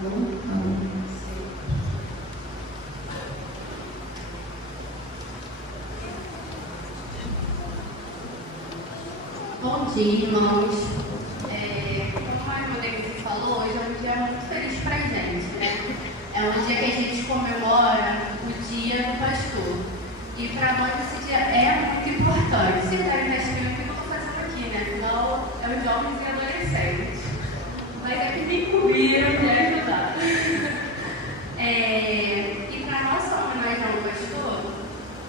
Bom dia, irmãos. Como a irmã David falou, hoje é um dia muito feliz para a gente, né? É um dia que a gente comemora o Dia do Pastor. E para nós esse dia é muito importante. Vocês devem estar escrevendo o que eu estou fazendo aqui, né? Afinal, é os jovens e adolescentes. Mas é que me incluíram para ajudar. E para a nossa homenagem ao pastor,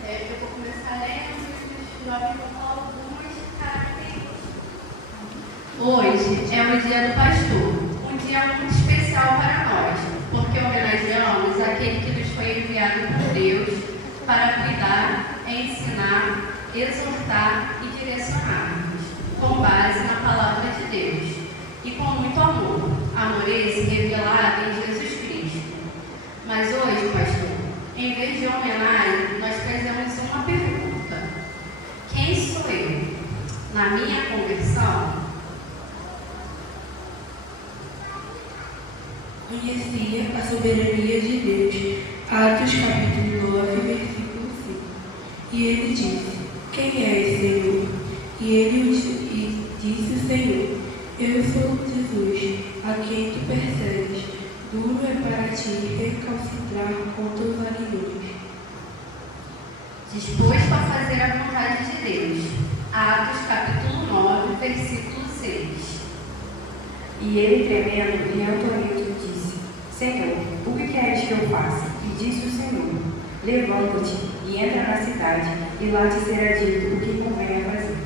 eu vou começar lendo e os jovens vão falar algumas características. Hoje é o Dia do Pastor, um dia muito especial para nós, porque homenageamos aquele que nos foi enviado por Deus para cuidar, ensinar, exortar e direcionar-nos, com base na palavra de Deus, e com muito amor, amor esse revelado em Jesus Cristo. Mas hoje, pastor, em vez de homenagem, nós fazemos uma pergunta: quem sou eu? Na minha conversão, conhecia a soberania de Deus. Atos capítulo 9, versículo 5. E ele disse: quem és, Senhor? E ele disse o Senhor: eu sou Jesus, a quem tu persegues. Duro é para ti recalcitrar contra os aguilhões. Disposto a fazer a vontade de Deus. Atos capítulo 9, versículo 6. E ele, tremendo diante do rei, disse: Senhor, o que queres que eu faça? E disse o Senhor: levanta-te e entra na cidade, e lá te será dito o que convém a fazer.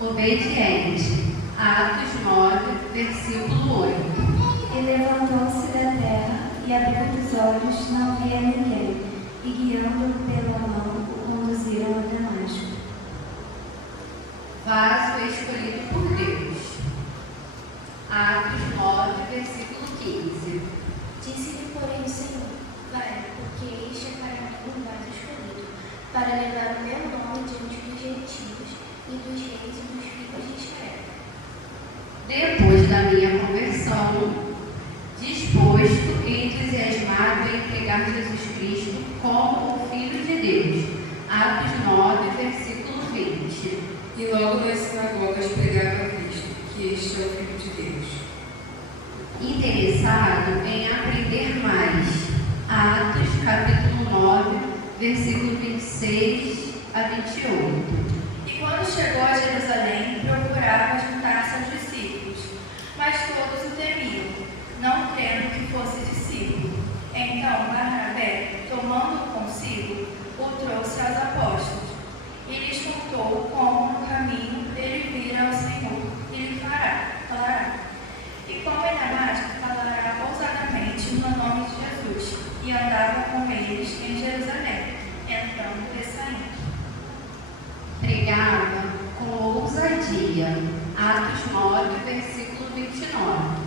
Obediente. Atos 9, versículo 8. E levantou-se da terra e, abrindo os olhos, não via ninguém, e guiando-o pela mão, o conduziram a Damasco. Vaso escolhido por Deus. Atos 9, versículo 15. Disse-lhe, porém, o Senhor: vai, porque este é para mim um vaso escolhido, para levar o meu nome diante dos gentios e dos reis e dos filhos de Israel. Depois da minha conversão, disposto e entusiasmado em entregar Jesus Cristo como o Filho de Deus. Atos 9, versículo 20. E logo nas sinagogas pregava a Cristo, que este é o Filho de Deus. Interessado em aprender mais. Atos capítulo 9, versículo 26 a 28. E quando chegou a Jerusalém, procurava juntar-se aos discípulos, mas todos o temiam, não crendo que fosse discípulo. Então Barnabé, tomando-o consigo, o trouxe aos apóstolos, e lhes contou como no caminho ele vira ao Senhor, e lhe falará. E como em Damasco falará ousadamente no nome de Jesus, e andava com eles em Jerusalém, entrando e saindo. Pregava com ousadia. Atos 9, versículo 29.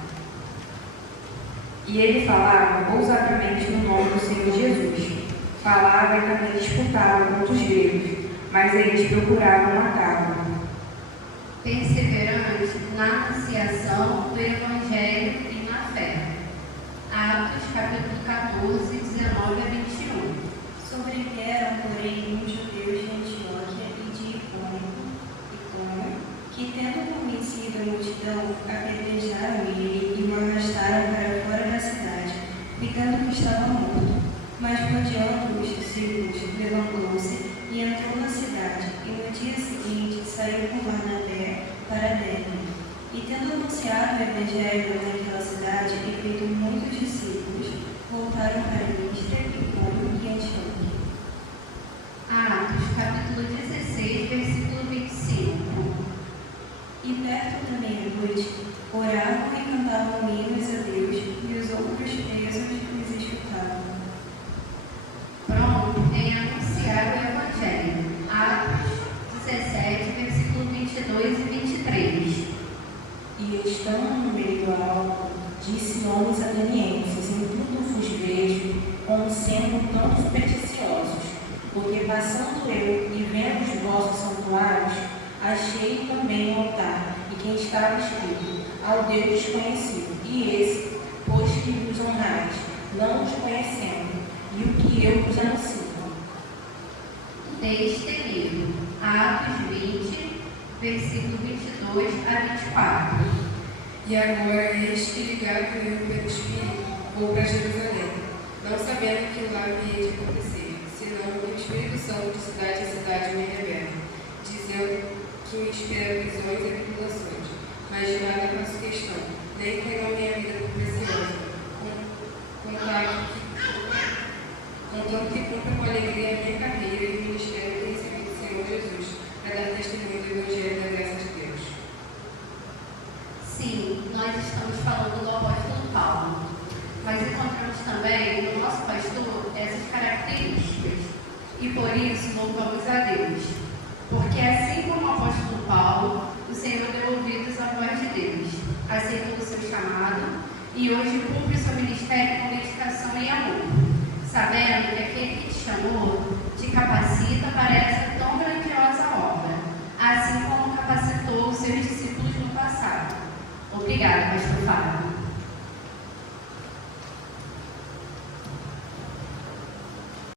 E ele falava ousadamente no nome do Senhor Jesus. Falava e também disputava contra os gregos, mas eles procuravam matá-lo. Perseverante na anunciação do Evangelho e na fé. Atos capítulo 14, 19 a 21. Sobrevieram, porém, uns judeus de Antioquia e de Icônio, que, tendo convencido a multidão, apedrejaram ele e o arrastaram para fora da cidade, gritando que estava morto. Mas, rodeando os discípulos, levantou-se e entrou na cidade, e no dia seguinte saiu com Barnabé para Derbe. E, tendo anunciado o evangelho naquela cidade e feito muitos discípulos, voltaram para Listra, Icônio e Antioquia. Atos capítulo 16, versículo 25. E perto da meia-noite, oravam e cantavam hinos a Deus, e os outros presos os escutavam. Pronto em anunciar o Evangelho. Atos 17, versículo 22 e 23. E estando no meio do alto, disse homens atenienses em tudo vos vejo, como sendo tão supersticiosos, porque passando eu e vendo os vossos santuários, achei também um altar, e quem estava escrito, ao Deus desconhecido, e esse, pois que vos honrais, não os conhecendo, e o que eu vos anuncio. Destemido. Atos 20, versículo 22 a 24. E agora, eis que ligado eu pelo Espírito, vou para Jerusalém, não sabendo que lá me hei de acontecer, senão o Espírito Santo de cidade em cidade me revela, dizendo que me espera prisões e tribulações, mas de nada faço questão, nem tenho a minha vida por preciosa, contanto que cumpra com alegria a minha carreira e o ministério que recebi do Senhor Jesus, para dar testemunho do Evangelho da graça de Deus. Sim, nós estamos falando do apóstolo Paulo, mas encontramos também no nosso pastor essas características e por isso louvamos a Deus, porque assim como o apóstolo Paulo, o Senhor deu ouvidos à voz de Deus, aceitou o seu chamado e hoje cumpre o seu ministério